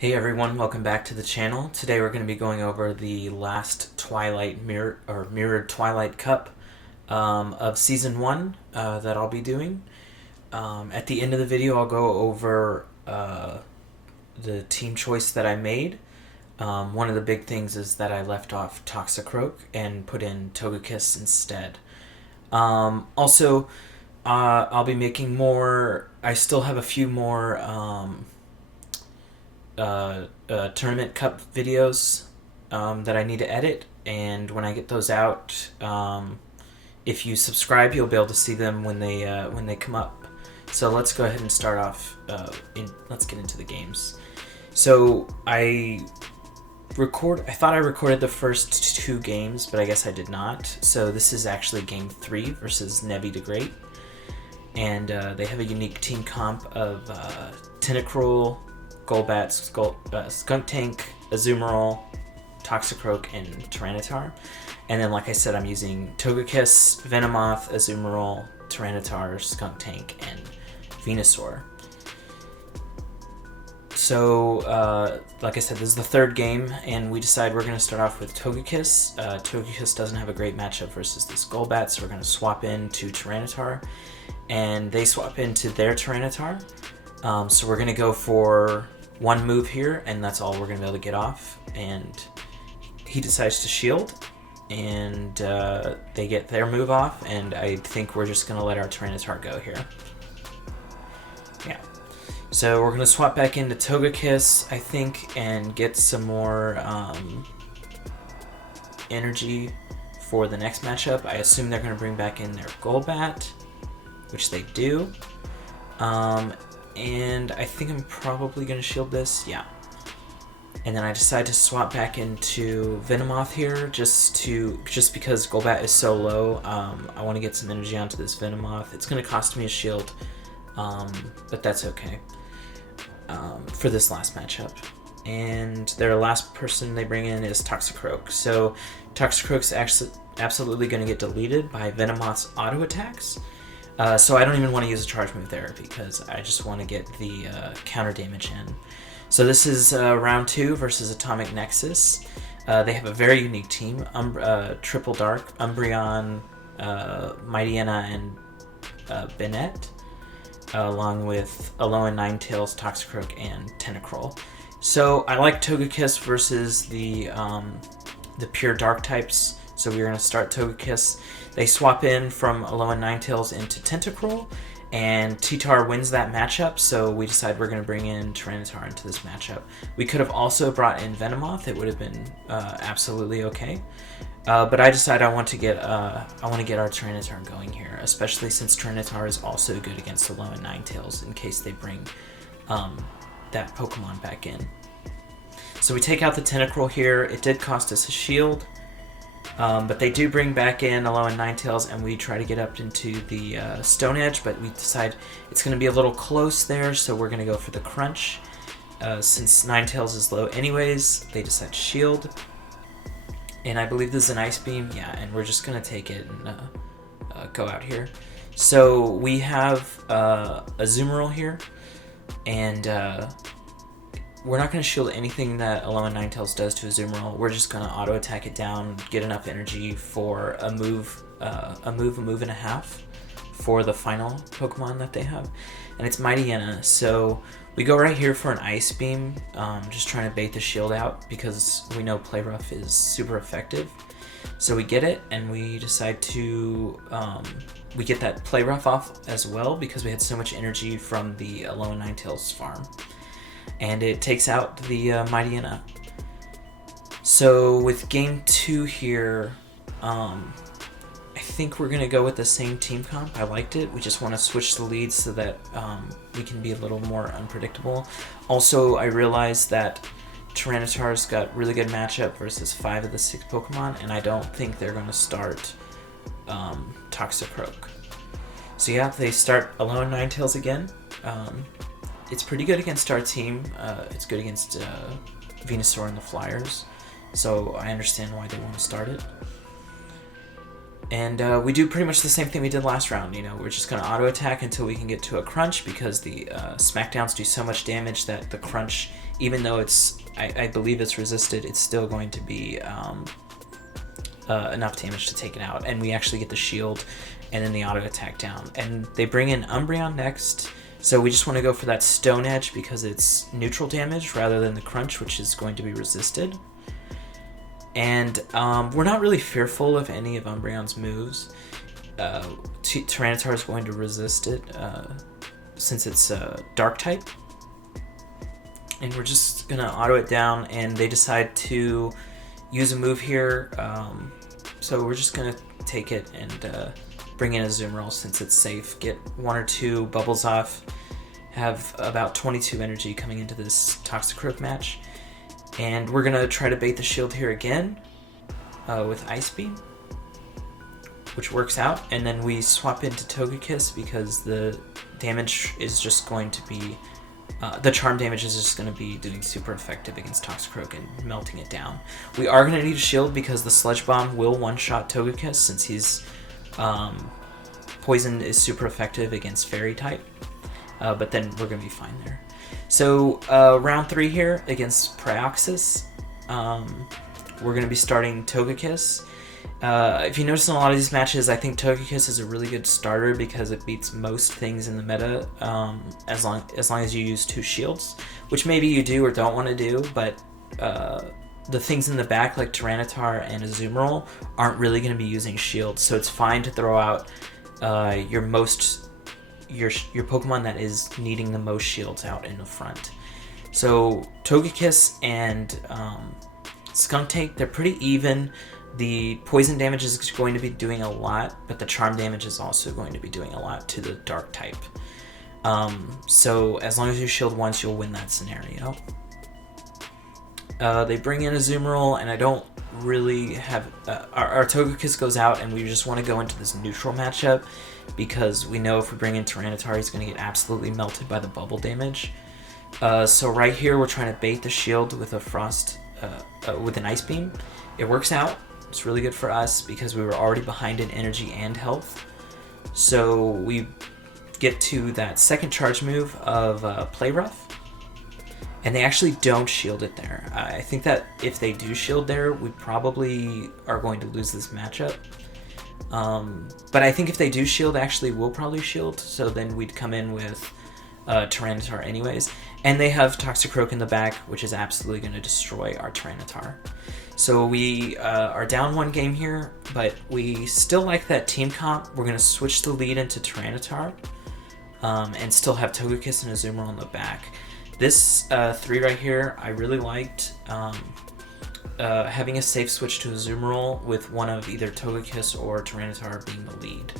Hey everyone, welcome back to the channel. Today we're going to be going over the last mirrored Twilight Cup of Season 1 that I'll be doing. At the end of the video I'll go over the team choice that I made. One of the big things is that I left off Toxicroak and put in Togekiss instead. Also, I'll be making more. I still have a few more tournament cup videos that I need to edit, and when I get those out, if you subscribe, you'll be able to see them when they come up. So let's go ahead and start off. Let's get into the games. So I thought I recorded the first two games, but I guess I did not. So this is actually game 3 versus Nevi the Great, and they have a unique team comp of Tentacruel, Golbat, Skuntank, Azumarill, Toxicroak, and Tyranitar. And then, like I said, I'm using Togekiss, Venomoth, Azumarill, Tyranitar, Skuntank, and Venusaur. So, like I said, this is the third game, and we decide we're going to start off with Togekiss. Togekiss doesn't have a great matchup versus this Golbat, so we're going to swap into Tyranitar, and they swap into their Tyranitar. So we're going to go for one move here, and that's all we're going to be able to get off. And he decides to shield, and they get their move off, and I think we're just going to let our Tyranitar go here. Yeah. So we're going to swap back into Togekiss, I think, and get some more energy for the next matchup. I assume they're going to bring back in their Golbat, which they do. And I think I'm probably going to shield this, yeah. And then I decide to swap back into Venomoth here, just because Golbat is so low. I want to get some energy onto this Venomoth. It's going to cost me a shield, but that's okay for this last matchup. And their last person they bring in is Toxicroak. So Toxicroak's actually absolutely going to get deleted by Venomoth's auto attacks. So I don't even want to use a charge move there because I just want to get the counter damage in. So this is round 2 versus Atomic Nexus. They have a very unique team. Triple Dark, Umbreon, Mightyena, and Bennett, along with Alolan Ninetales, Toxicroak, and Tentacruel. So I like Togekiss versus the pure Dark types. So we're going to start Togekiss. They swap in from Alolan Ninetales into Tentacruel, and T-Tar wins that matchup, so we decide we're going to bring in Tyranitar into this matchup. We could have also brought in Venomoth. It would have been absolutely okay. But I decide I want to get our Tyranitar going here, especially since Tyranitar is also good against Alolan Ninetales in case they bring that Pokemon back in. So we take out the Tentacruel here. It did cost us a shield. But they do bring back in Alolan Ninetales, and we try to get up into the Stone Edge, but we decide it's going to be a little close there, so we're going to go for the Crunch. Since Ninetales is low anyways, they decide to shield. And I believe this is an Ice Beam, yeah, and we're just going to take it and go out here. So we have a Azumarill here, and we're not going to shield anything that Alolan Ninetales does to Azumarill. We're just going to auto attack it down, get enough energy for a move and a half for the final Pokemon that they have. And it's Mightyena. So we go right here for an Ice Beam, just trying to bait the shield out because we know Play Rough is super effective. So we get it, and we decide to we get that Play Rough off as well because we had so much energy from the Alolan Ninetales farm. And it takes out the Mightyena. So with game 2 here, I think we're going to go with the same team comp. I liked it. We just want to switch the leads so that we can be a little more unpredictable. Also, I realized that Tyranitar's got really good matchup versus 5 of the 6 Pokemon, and I don't think they're going to start Toxicroak. So yeah, they start Alolan Ninetales again. It's pretty good against our team. It's good against Venusaur and the Flyers, so I understand why they want to start it. And we do pretty much the same thing we did last round. You know, we're just going to auto attack until we can get to a crunch, because the smackdowns do so much damage that the crunch, even though it's, I believe it's resisted, it's still going to be enough damage to take it out. And we actually get the shield and then the auto attack down. And they bring in Umbreon next, so we just want to go for that Stone Edge because it's neutral damage rather than the crunch, which is going to be resisted. And we're not really fearful of any of Umbreon's moves. Tyranitar is going to resist it since it's Dark type. And we're just going to auto it down, and they decide to use a move here. So we're just going to take it and bring in a Azumarill since it's safe. Get 1 or 2 bubbles off. Have about 22 energy coming into this Toxicroak match. And we're going to try to bait the shield here again with Ice Beam, which works out. And then we swap into Togekiss because the damage is just going to be... the charm damage is just going to be doing super effective against Toxicroak and melting it down. We are going to need a shield because the Sludge Bomb will one-shot Togekiss since he's... Poison is super effective against Fairy type. But then we're going to be fine there. So round 3 here against Praoxys. We're going to be starting Togekiss. If you notice in a lot of these matches, I think Togekiss is a really good starter because it beats most things in the meta as long as you use 2 shields, which maybe you do or don't want to do, but the things in the back like Tyranitar and Azumarill aren't really going to be using shields, so it's fine to throw out your Pokemon that is needing the most shields out in the front. So Togekiss and Skuntank, they're pretty even. The poison damage is going to be doing a lot, but the charm damage is also going to be doing a lot to the Dark type. So as long as you shield once, you'll win that scenario. They bring in a Azumarill, and I don't really have... our Togekiss goes out, and we just want to go into this neutral matchup because we know if we bring in Tyranitar, he's going to get absolutely melted by the bubble damage. So right here, we're trying to bait the shield with a Frost... with an Ice Beam. It works out. It's really good for us because we were already behind in energy and health. So we get to that second charge move of Play Rough. And they actually don't shield it there. I think that if they do shield there, we probably are going to lose this matchup. But I think if they do shield, actually we'll probably shield. So then we'd come in with Tyranitar anyways. And they have Toxicroak in the back, which is absolutely going to destroy our Tyranitar. So we are down 1 game here, but we still like that team comp. We're going to switch the lead into Tyranitar and still have Togekiss and Azumarill in the back. This 3 right here, I really liked having a safe switch to Azumarill with one of either Togekiss or Tyranitar being the lead.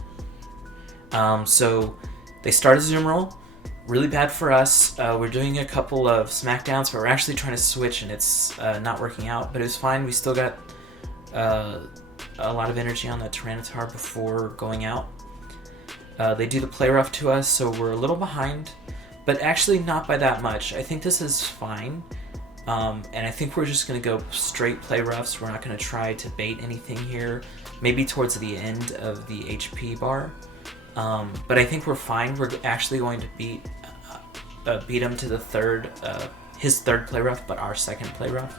So they start Azumarill. Really bad for us. We're doing a couple of smackdowns, but we're actually trying to switch and it's not working out. But it was fine. We still got a lot of energy on that Tyranitar before going out. They do the Play Rough to us, so we're a little behind. But actually not by that much. I think this is fine. And I think we're just going to go straight Play Roughs. We're not going to try to bait anything here. Maybe towards the end of the HP bar. But I think we're fine. We're actually going to beat him to the third, his third Play Rough, but our second Play Rough.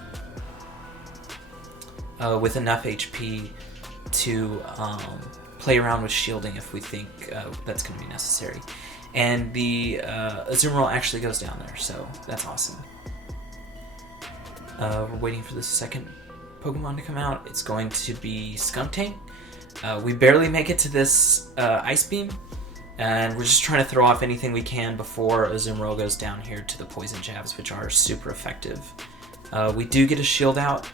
With enough HP to play around with shielding if we think that's going to be necessary. And the Azumarill actually goes down there, so that's awesome. We're waiting for the second Pokemon to come out. It's going to be Skuntank. We barely make it to this Ice Beam, and we're just trying to throw off anything we can before Azumarill goes down here to the Poison Jabs, which are super effective. We do get a shield out,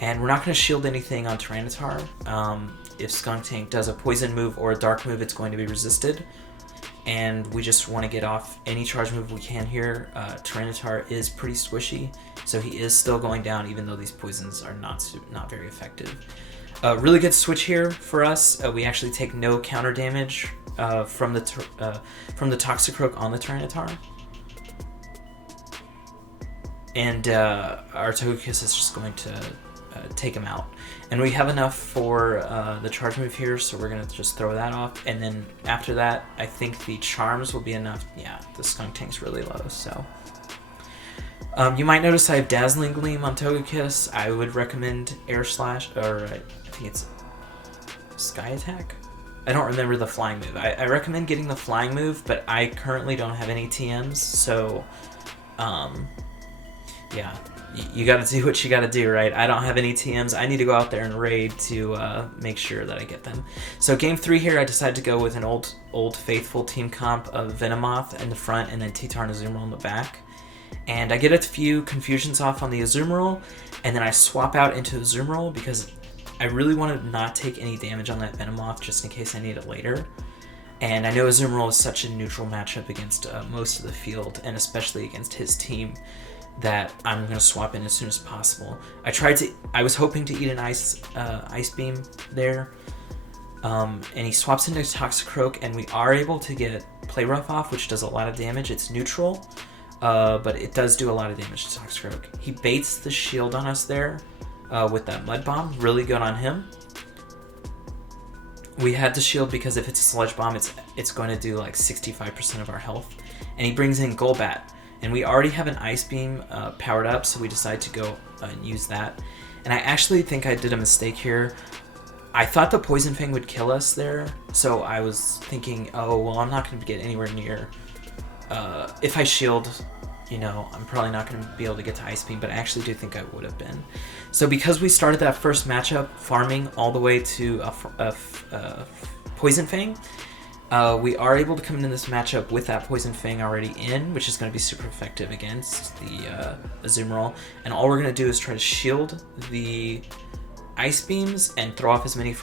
and we're not going to shield anything on Tyranitar. If Skuntank does a Poison move or a Dark move, it's going to be resisted. And we just want to get off any charge move we can here. Tyranitar is pretty squishy, so he is still going down even though these poisons are not very effective. Really good switch here for us. We actually take no counter damage from the Toxicroak on the Tyranitar. And our Togekiss is just going to take him out. And we have enough for the charge move here, so we're going to just throw that off. And then after that, I think the charms will be enough. Yeah, the Skunk Tank's really low, so... you might notice I have Dazzling Gleam on Togekiss. I would recommend Air Slash, or I think it's Sky Attack? I don't remember the flying move. I recommend getting the flying move, but I currently don't have any TMs, so yeah, you gotta do what you gotta do, right? I don't have any TMs. I need to go out there and raid to make sure that I get them. So game 3 here, I decided to go with an old faithful team comp of Venomoth in the front and then T-Tar and Azumarill in the back. And I get a few confusions off on the Azumarill, and then I swap out into Azumarill because I really want to not take any damage on that Venomoth just in case I need it later. And I know Azumarill is such a neutral matchup against most of the field, and especially against his team, that I'm going to swap in as soon as possible. I was hoping to eat an Ice Beam there, and he swaps into Toxicroak, and we are able to get Play Rough off, which does a lot of damage. It's neutral, but it does do a lot of damage to Toxicroak. He baits the shield on us there with that Mud Bomb. Really good on him. We had to shield because if it's a Sludge Bomb, it's going to do like 65% of our health. And he brings in Golbat. And we already have an Ice Beam powered up, so we decide to go and use that. And I actually think I did a mistake here. I thought the Poison Fang would kill us there, so I was thinking, oh, well, I'm not going to get anywhere near... if I shield, you know, I'm probably not going to be able to get to Ice Beam, but I actually do think I would have been. So because we started that first matchup farming all the way to a Poison Fang, we are able to come into this matchup with that Poison Fang already in, which is going to be super effective against the Azumarill. And all we're going to do is try to shield the Ice Beams and throw off as many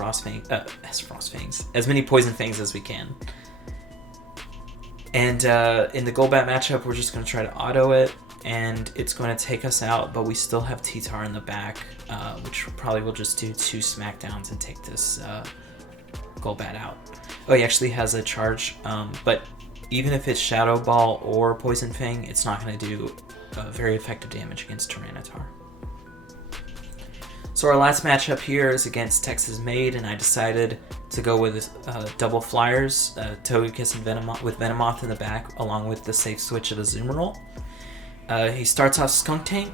as many Poison Fangs as we can. And in the Golbat matchup, we're just going to try to auto it, and it's going to take us out, but we still have T-Tar in the back, which probably will just do 2 smackdowns and take this Golbat out. Oh, he actually has a charge, but even if it's Shadow Ball or Poison Fang, it's not going to do very effective damage against Tyranitar. So our last matchup here is against Texas Made, and I decided to go with double flyers, Togekiss and Venomoth, with Venomoth in the back, along with the safe switch of Azumarill. He starts off Skunk Tank,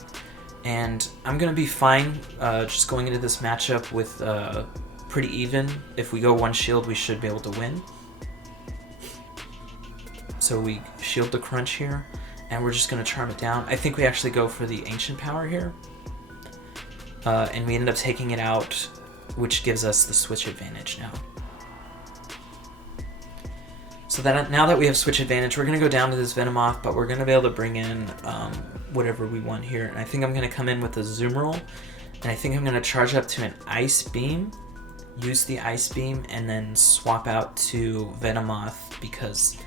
and I'm going to be fine just going into this matchup with pretty even. If we go one shield, we should be able to win. So we shield the Crunch here, and we're just going to charm it down. I think we actually go for the Ancient Power here. And we ended up taking it out, which gives us the switch advantage now. So that now that we have switch advantage, we're going to go down to this Venomoth, but we're going to be able to bring in whatever we want here. And I think I'm going to come in with a Azumarill, and I think I'm going to charge up to an Ice Beam, use the Ice Beam, and then swap out to Venomoth because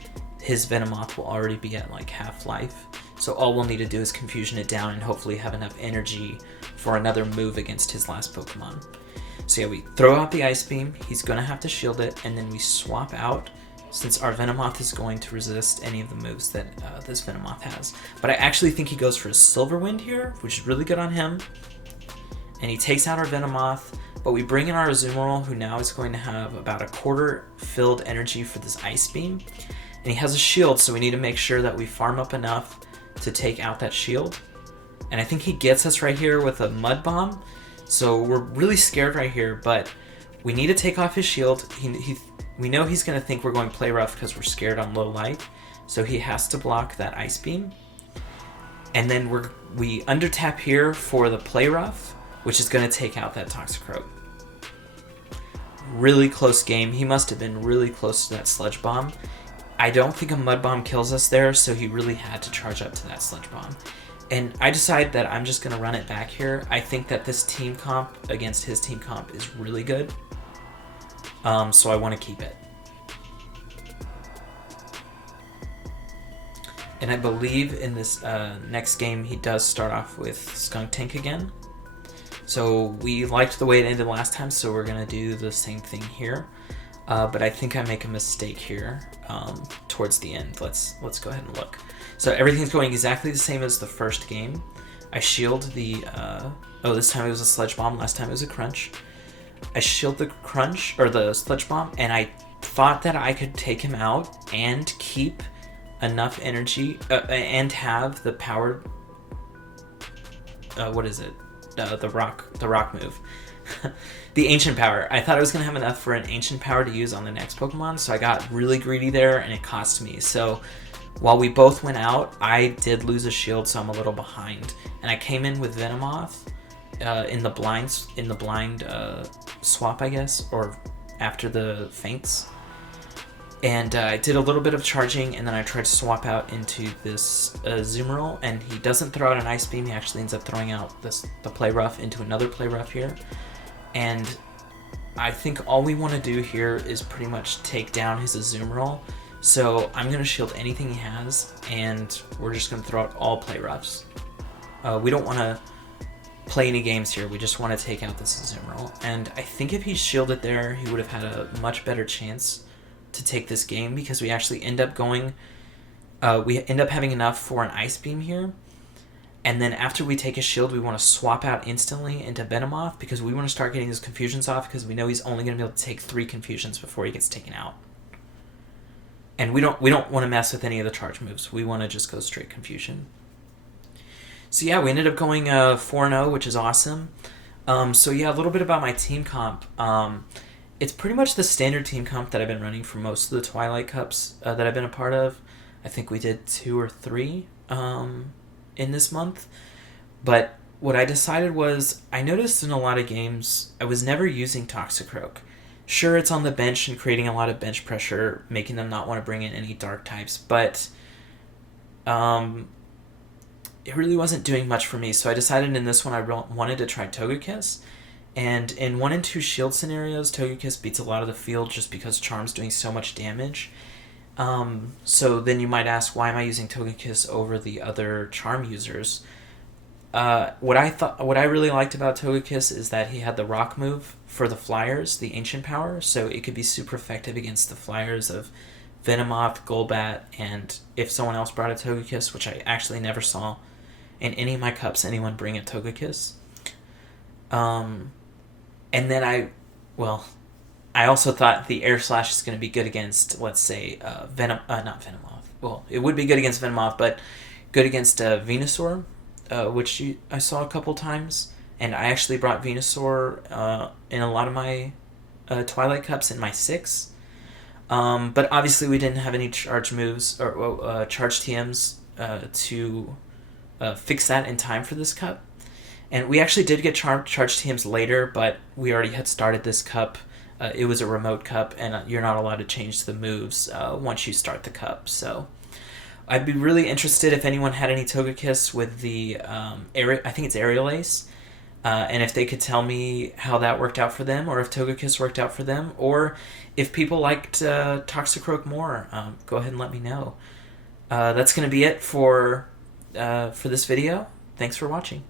his Venomoth will already be at like half life. So all we'll need to do is confusion it down and hopefully have enough energy for another move against his last Pokemon. So yeah, we throw out the Ice Beam, he's going to have to shield it, and then we swap out since our Venomoth is going to resist any of the moves that this Venomoth has. But I actually think he goes for a Silver Wind here, which is really good on him. And he takes out our Venomoth, but we bring in our Azumarill, who now is going to have about a quarter filled energy for this Ice Beam. And he has a shield, so we need to make sure that we farm up enough to take out that shield. And I think he gets us right here with a Mud Bomb. So we're really scared right here, but we need to take off his shield. We know he's going to think we're going Play Rough because we're scared on low light. So he has to block that Ice Beam. And then we undertap here for the Play Rough, which is going to take out that Toxicroak. Really close game. He must have been really close to that Sludge Bomb. I don't think a Mud Bomb kills us there, so he really had to charge up to that Sludge Bomb. And I decide that I'm just going to run it back here. I think that this team comp against his team comp is really good. So I want to keep it. And I believe in this next game he does start off with Skunk Tank again. So we liked the way it ended last time, so we're going to do the same thing here. But I think I make a mistake here towards the end. Let's go ahead and look. So everything's going exactly the same as the first game. I shield the, oh, this time it was a Sludge Bomb, last time it was a Crunch. I shield the Crunch, or the Sludge Bomb, and I thought that I could take him out and keep enough energy, and have the power, what is it? The rock move. The Ancient Power. I thought I was going to have enough for an Ancient Power to use on the next Pokemon, so I got really greedy there, and it cost me. So while we both went out, I did lose a shield, so I'm a little behind. And I came in with Venomoth in the blind swap, I guess, or after the feints. And I did a little bit of charging, and then I tried to swap out into this Zoomerl, and he doesn't throw out an Ice Beam. He actually ends up throwing out the Play Rough into another Play Rough here. And I think all we want to do here is pretty much take down his Azumarill. So I'm going to shield anything he has, and we're just going to throw out all Play Roughs. We don't want to play any games here. We just want to take out this Azumarill. And I think if he shielded there, he would have had a much better chance to take this game, because we actually end up going, we end up having enough for an Ice Beam here. And then after we take his shield, we want to swap out instantly into Venomoth, because we want to start getting his confusions off, because we know he's only going to be able to take 3 confusions before he gets taken out. And we don't want to mess with any of the charge moves. We want to just go straight confusion. So yeah, we ended up going 4-0, which is awesome. So yeah, a little bit about my team comp. It's pretty much the standard team comp that I've been running for most of the Twilight Cups that I've been a part of. I think we did 2 or 3 in this month. But what I decided was, I noticed in a lot of games, I was never using Toxicroak. Sure, it's on the bench and creating a lot of bench pressure, making them not want to bring in any dark types, but it really wasn't doing much for me. So I decided in this one I wanted to try Togekiss. And in 1 and 2 shield scenarios, Togekiss beats a lot of the field just because Charm's doing so much damage. So then you might ask, why am I using Togekiss over the other Charm users? What I really liked about Togekiss is that he had the rock move for the flyers, the Ancient Power, so it could be super effective against the flyers of Venomoth, Golbat, and if someone else brought a Togekiss, which I actually never saw in any of my cups anyone bring a Togekiss. And then I also thought the Air Slash is going to be good against, let's say, not Venomoth. Well, it would be good against Venomoth, but good against Venusaur, which I saw a couple times. And I actually brought Venusaur in a lot of my Twilight Cups in my 6. But obviously we didn't have any charge moves, or charge TMs to fix that in time for this cup. And we actually did get charge TMs later, but we already had started this cup. It was a remote cup, and you're not allowed to change the moves once you start the cup. So I'd be really interested if anyone had any Togekiss with the, I think it's Aerial Ace, and if they could tell me how that worked out for them, or if Togekiss worked out for them, or if people liked Toxicroak more. Go ahead and let me know. That's going to be it for this video. Thanks for watching.